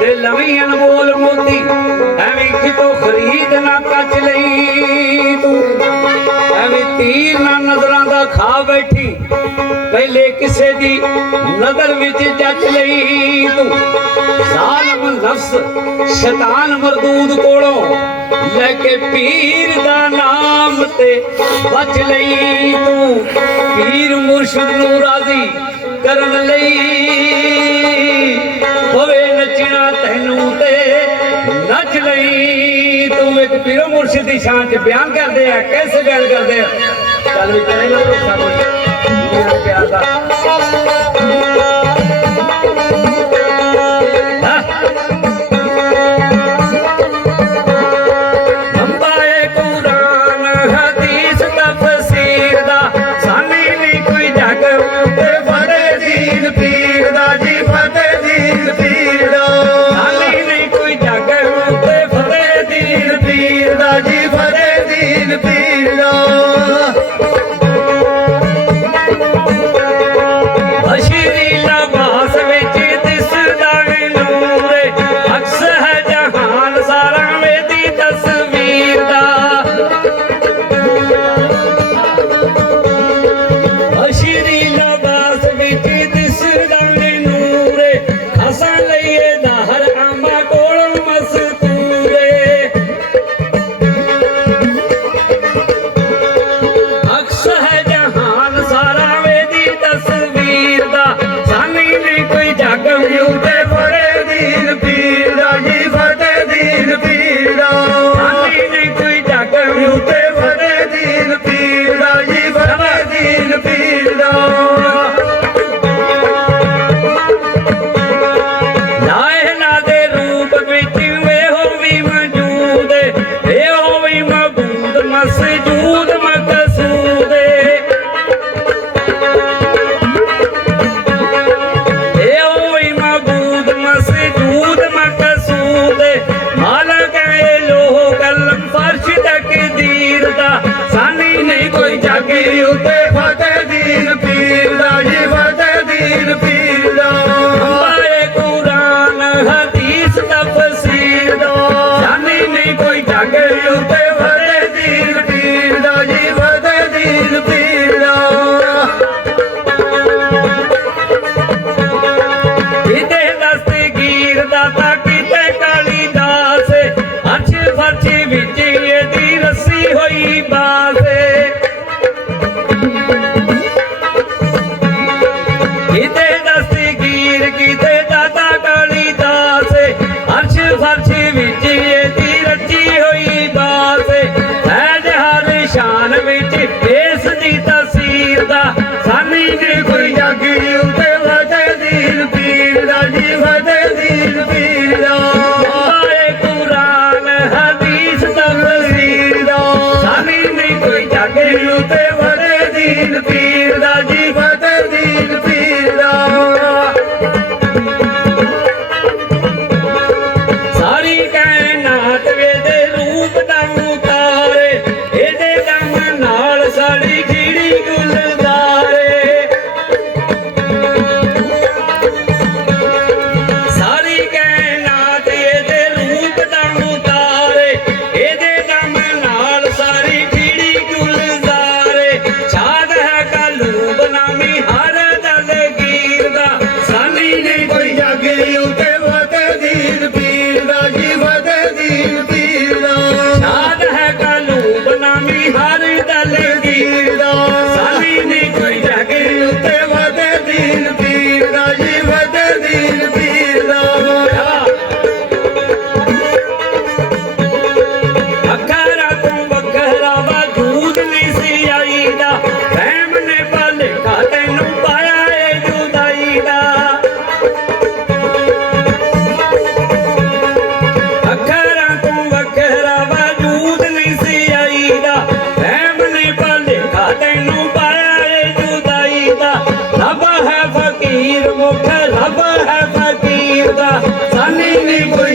दिल भी अनमोल मोती एवं कितों खरीद ना कच लई तू एवं तीर ना नजरां दा खा बैठी पहले किसे दी नजर विच जच लई तू जालिम नफ्स शैतान मरदूद कोलों लेके पीर दा नाम ते बच लई तू पीर मुर्शिद नूं राजी करन लई होवे नचना तैनू ते नच लई तू एक पीरो मुर्शिद दी शान च बयान करदे आ कैसे गल करदे आ चल भी कहे ना धोखा कोई प्यार दा रब है फकीर दा सानी नहीं कोई